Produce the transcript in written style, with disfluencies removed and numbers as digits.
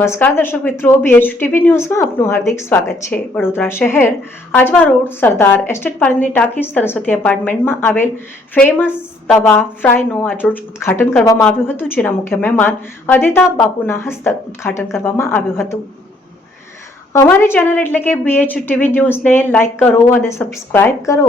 નમસ્કાર દર્શક મિત્રો, BHTV ન્યૂઝમાં આપનું હાર્દિક સ્વાગત છે। વડોદરા શહેર આજવા રોડ સરદાર એસ્ટેટ પાણીની ટાંકી સરસ્વતી એપાર્ટમેન્ટમાં આવેલ ફેમસ તવા ફ્રાયનું આજરોજ ઉદ્ઘાટન કરવામાં આવ્યું હતું, જેના મુખ્ય મહેમાન અદિતા બાપુના હસ્તક ઉદ્ઘાટન કરવામાં આવ્યું હતું। અમારી ચેનલ એટલે કે BHTV ન્યૂઝને લાઇક કરો અને સબસ્ક્રાઇબ કરો।